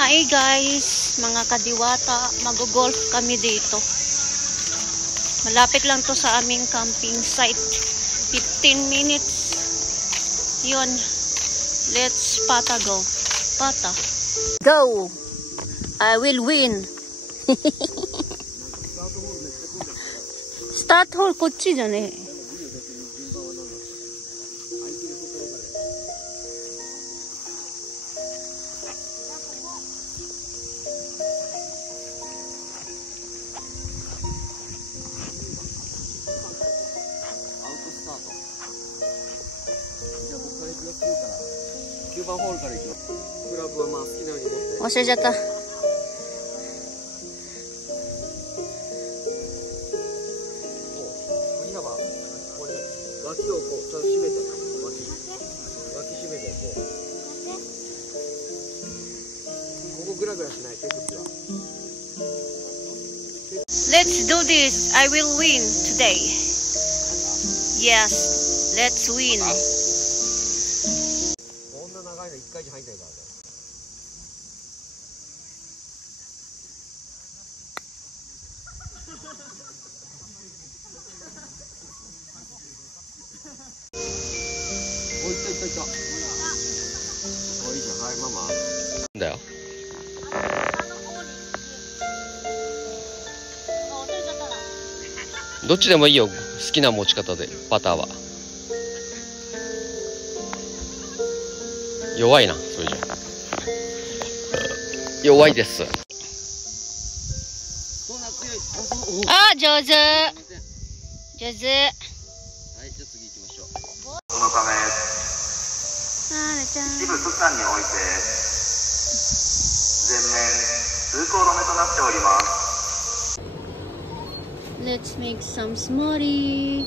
Hi guys, mga kadiwata, mag-golf kami dito. Malapit lang to sa aming camping site. 15 minutes. Yun. Let's pata go. Pata. Go! I will win. Start hole こっちじゃねえ。9番ホールから行きます。クラブはまあ好きなように持って。忘れちゃった。振り幅、これ脇をこうちょっと締めて、脇締めてこう。ここグラグラしない手首は。Let's do this. I will win today. Yes, let's win. こんな長いの1回じゃ入んないからね。お、いったいったいった。お、いいじゃん。はい、ママ。だよ。どっちでもいいよ。好きな持ち方で、パターは。弱いな、それじゃ。弱いです。あ、上手。上手。はい、じゃあ次行きましょう。そのため、一部区間において、全面通行止めとなっております。Let's make some smoothie.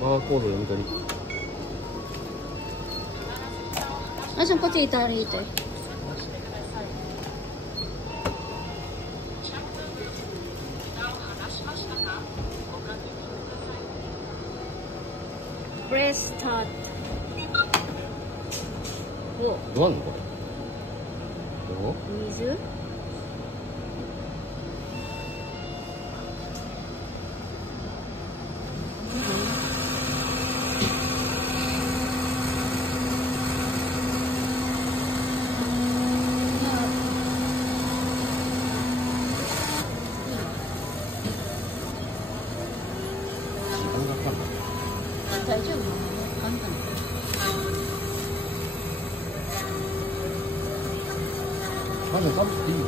バーコード読み取り。あ、じゃあこっちいたらいいと。Press start. お、どうなのこれ。どう？水？大丈夫？簡単。まず食べていいよ。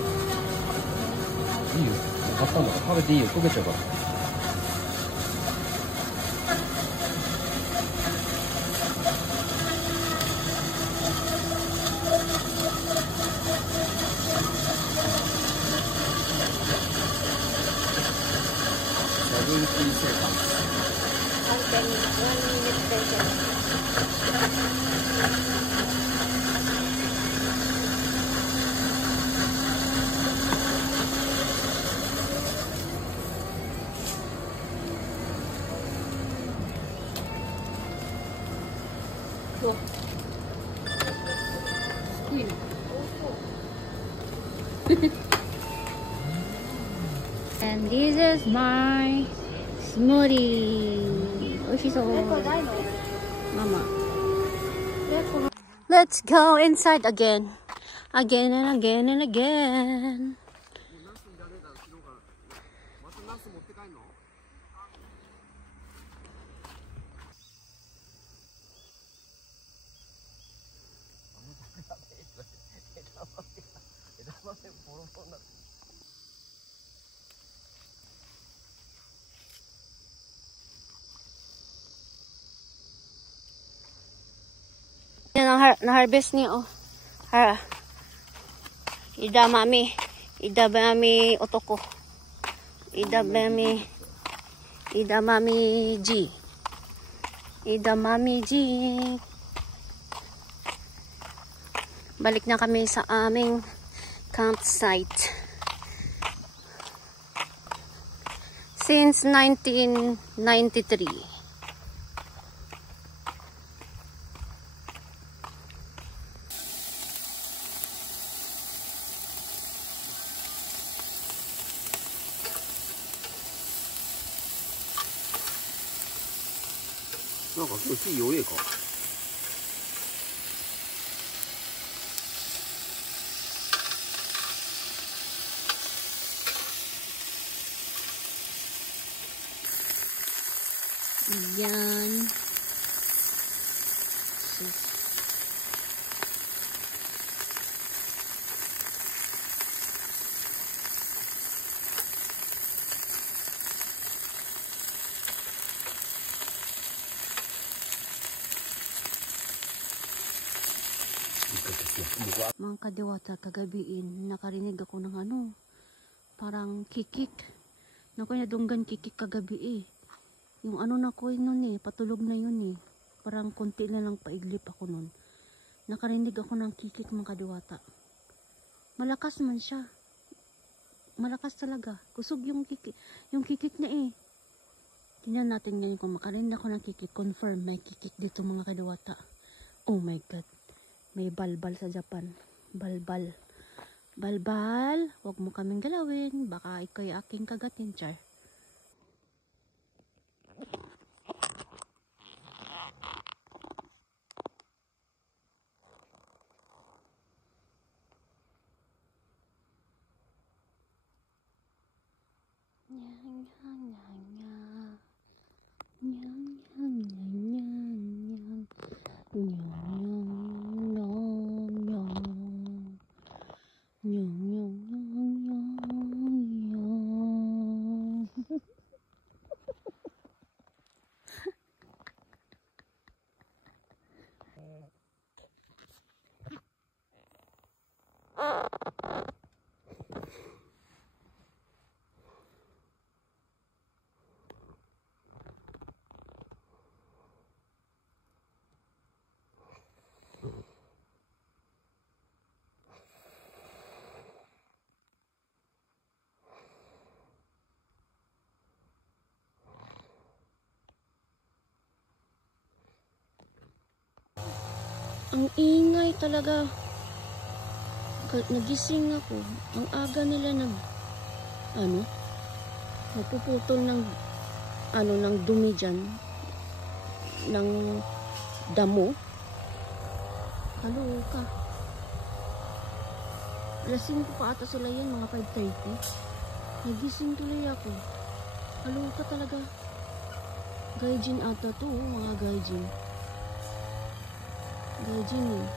いいよ。買ったんだから食べていいよ。溶けちゃうから。ダブルキー生活。And this is my smoothie. 美味しそう。ママ。Let's go inside again. Again and again and again. Yan, na-harvest niya, oh. Idamami otoko. Idamami G. Idamami G. Balik na kami sa aming campsite. Since 1993. なんか今日火弱えか。Yan. Mga kadiwata, kagabiin, nakarinig ako ng ano, parang kikik. Naku, nadunggan kikik kagabi eh. Yung ano na ko nun eh, patulog na yun eh. Parang konti na lang paiglip ako nun. Nakarinig ako ng kikik mga kadiwata. Malakas man siya. Malakas talaga. Kusog yung kikik na eh. Tingnan natin ngayon kung makarinig ako ng kikik. Confirm, may kikik dito mga kadiwata. Oh my God. May balbal sa Japan. Balbal. Balbal. Huwag mo kaming galawin. Baka ikay aking kagatin, char. Ang ingay talaga. Nagising ako. Ang aga nila napuputol ng dumi dyan. Ng damo. Kaloka. Alas 5 pa ata sila yan, mga 5:30. Nagising tuloy ako. Kaloka talaga. Gaijin ata to, mga gaijin. Gaijin eh.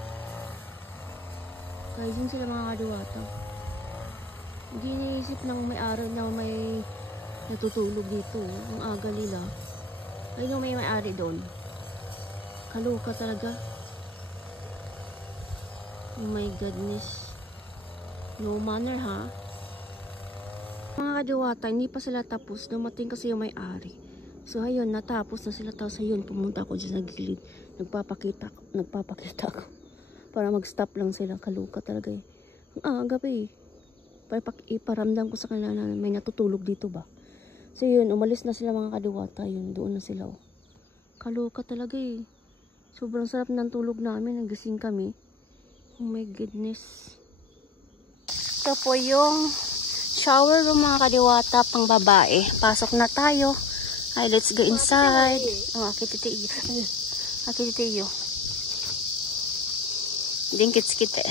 Gaijin sila mga kadiwata. Hindi iniisip ng may araw na may natutulog dito. Ang aga nila. Ayun may may-ari doon. Kaloka talaga. Oh my goodness. No manner ha. Mga kadiwata, hindi pa sila tapos. Dumating kasi yung may-ari. So ayun, natapos na sila. Tapos ayun, pumunta ako dyan sa gilid. Nagpapakita ako. Para mag-stop lang sila. Kaloka talaga eh. Ang aga pa eh. Iparamdam ko sa kanila na may natutulog dito ba. So yun, umalis na sila mga kadiwata. Yun, doon na sila oh. Kaloka talaga eh. Sobrang sarap ng tulog namin. Nagising kami. Oh my goodness. Ito po yung shower room mga kadiwata pang babae. Pasok na tayo. Ay, let's go inside. Oh, akititiyo. Akititiyo. Dinkitskite.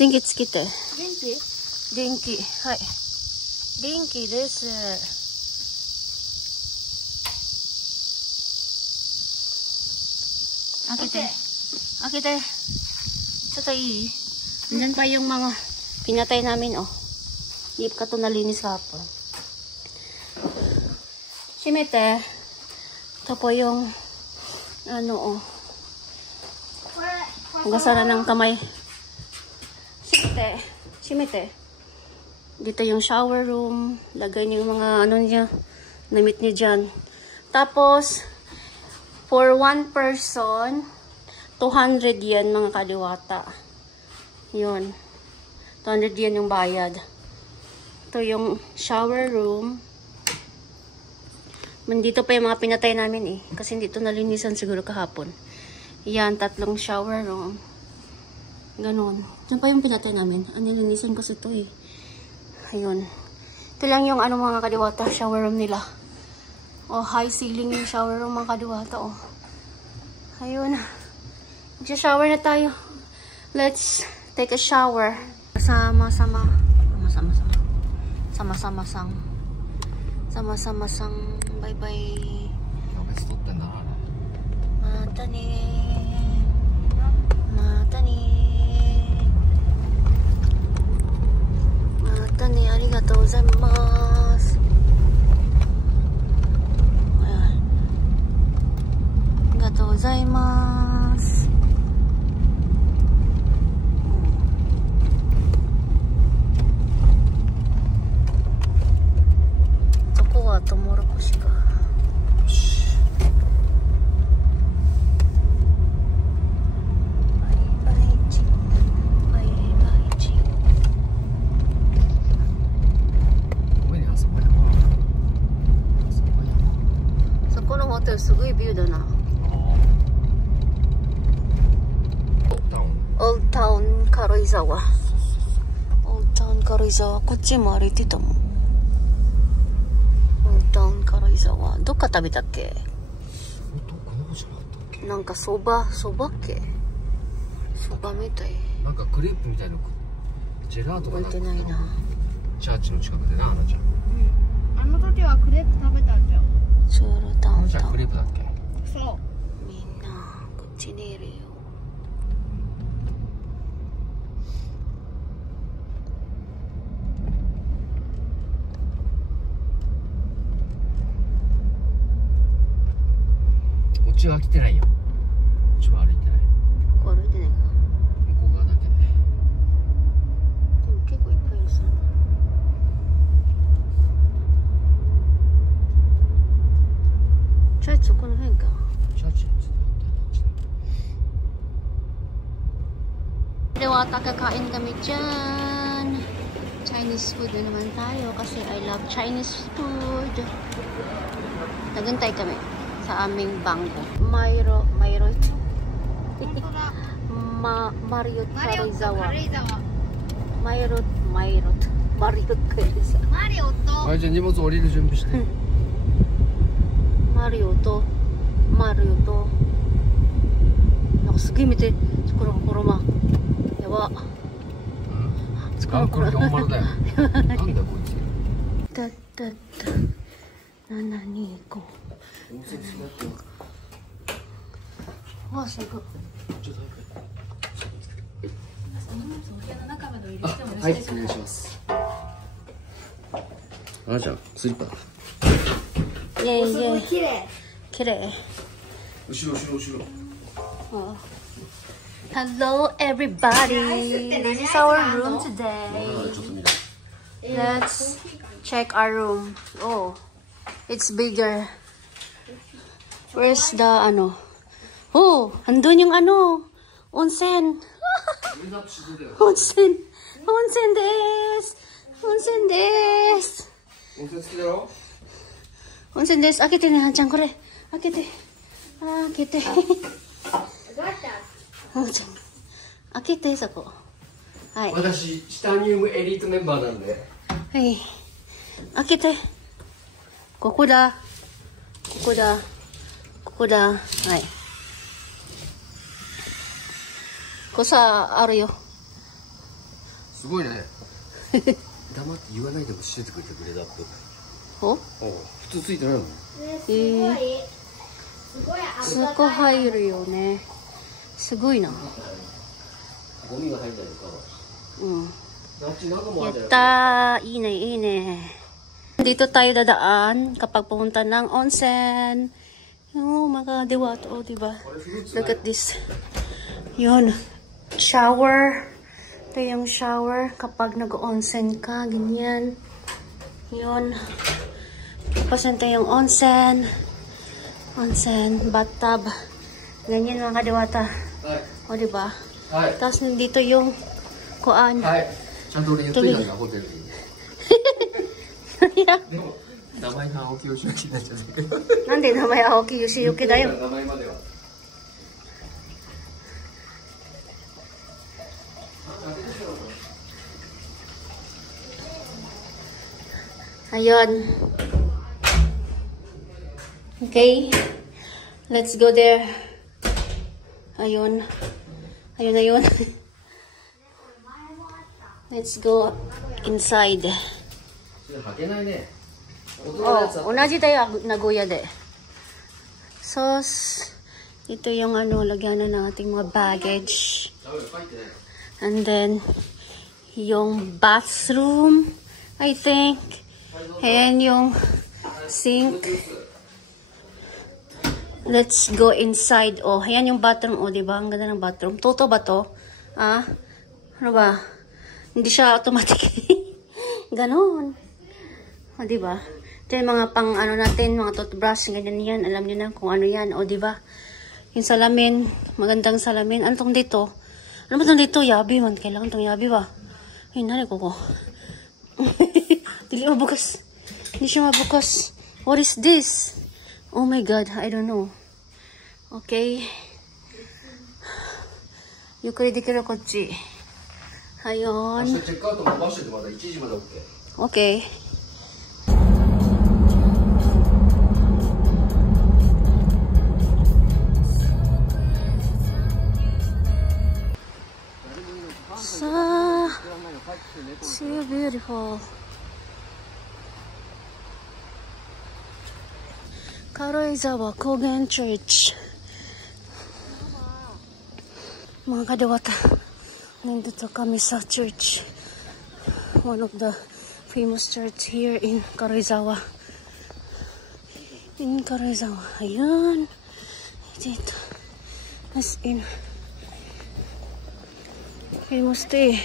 Dinkitskite. Dinky? Dinky. Hai. Dinky desu. Akite. Akite. Satay. Nandiyan pa yung mga pinatay namin, oh. Hindi ka ito nalinis kapon. Shimete. Ito po yung oh. Hugasan ng kamay. Shimete. Shimete. Dito yung shower room. Lagay niyo yung mga niya. Namit niyo dyan. Tapos, for one person, 200 yen mga kadiwata. Yun. 200 yen yung bayad. Ito yung shower room. Dito pa yung mga pinatay namin eh. Kasi dito nalinisan siguro kahapon. Yan, 3 shower room. Ganon. Yan pa yung pinatay namin. Nilinisan kasi ito eh. Ayun. Ito lang yung mga kadiwata shower room nila. Oh, high ceiling yung shower room mga kadiwata. Oh. Ayun. Mag-shower na tayo. Let's take a shower. Sama-sama sang bye-bye. Mata ne, arigatou gozaimasu. Arigatou gozaimasu. Tomorokoshi ka. So このホテルすごいビューだな。オールタウン軽井沢。オールタウン軽井沢。こっちも歩いてたもん。軽井沢どっか食べたっけ？なんかそばっけ？そばみたい。なんかクレープみたいなジェラートが覚えてないな。チャーチの近くでな、アナちゃん。あの時はクレープ食べたんじゃん。ツールダウンタウン。クレープだっけ？そう。みんなこっちにいるよ。こっちは来てないよ。こっちは歩いてない。ここ歩いてないか。向こう側だけで。でも結構いっぱいいるさ。チャーチこの辺か。チャーチではkakain kami dyan. Chinese food na naman tayo kasi I love Chinese food. Nagantay kami sa aming bangko. Mayro ito. Marriott Karuizawa. Marriott Karuizawa. あいちゃん荷物降りる準備して。マリオとなんかすげえ見てこのまやばあ、これ40だよ。なんだこいつ。だ725わあすごい。はい、お願いします。あなちゃん、スリッパだ。イエイイエイ。綺麗。綺麗。後ろ。Hello everybody. This is our room today. Let's check our room. Oh, it's bigger. Where's the ano? Oh, andun yung ano? Onsen. Onsen desu. Onsen desu. 開けてね、はんちゃんこれ。開けて。開けて、そこ。はい。私、チタニウムエリートメンバーなんで。はい。開けて。ここだ。はい。ここさ、あるよ。すごいね。黙って言わないで教えてくれてグレードアップ。お？普通ついてないもん。すごい入るよね。すごいな。ゴmi가入んないのか。やったー。いいね。Dito tayo dadaan kapag pumunta ng onsen. Oh, mga diwata. Oh, diba? Look at this. Yun. Shower. Ito yung shower kapag nag-onsen ka. Ganyan. Yun. Tapos ito yung onsen. Bathtub. Ganyan mga diwata. O, diba? Tapos nandito yung kuan. Tubig. 名前が青木よしゆきになっちゃうんだけど。なんで名前青木よしゆきだよ。名前までは。Ayun. Okay, let's go there. Ayun. Ayun. Let's go inside. Oh, 同じだよ、Nagoya de. Sauce. Ito yung lagyan na ng ating mga baggage. And then, yung bathroom, I think. And yung sink. Let's go inside. Oh, ayan yung bathroom. Oh, diba? Ang ganda ng bathroom. Toto ba to? Ah? Ano ba? Hindi siya automatic. Ganon. Oh, diba? Ito yung mga pang natin, mga toothbrush, ganyan yan. Alam niyo na kung ano yan. Oh, diba? Yung salamin. Magandang salamin. Ano tong dito? Ano ba tong dito? Yabi man. Kailangan tong yabi ba? Ay, nanay ko ko. Dili mabukas. Hindi siya mabukas. What is this? Oh my God, I don't know. Okay. Yukuri dekiru kochi. Ayun. Okay. So beautiful. Karoizawa Kogen Church. Mga kadawata, nandito kami sa church. One of the famous church here in Karoizawa. In Karoizawa. Ayan. Dito. As in. Famous to eh.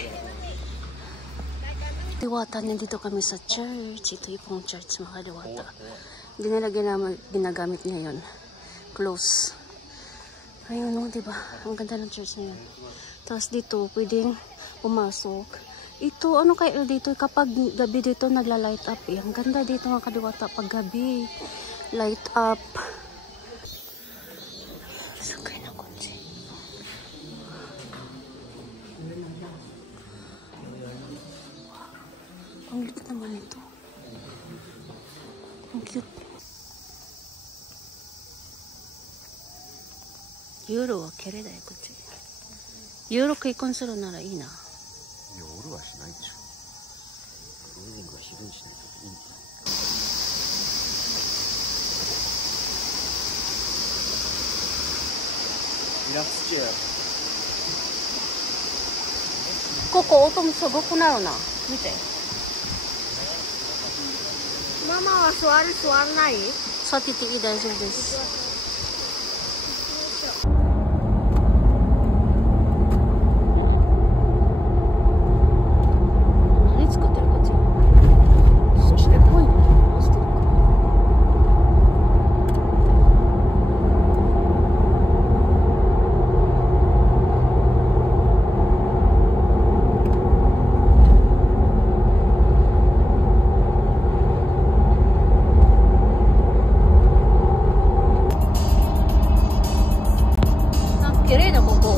Diwata, nandito kami sa church. Ito yung pong church, mga kadawata. Hindi nila ginagamit ngayon. Close. Ayun, no, diba? Ang ganda ng church ngayon. Tapos dito, pwedeng pumasok. Ito, ano kayo dito? Kapag gabi dito, nagla-light up eh. Ang ganda dito mga kadiwata pag gabi. Light up. Sakay na kotse. Ang liit naman ito. Ang cute. Yoro wa kere da yo, kochi. Yoro keikon suru nara ii na. 夜はしないでしょ。クロージングは昼にしないといい。リラックスチェア。ここ音もすごくなるな。見て。ママは座んない？座ってていい、大丈夫です。綺麗なこと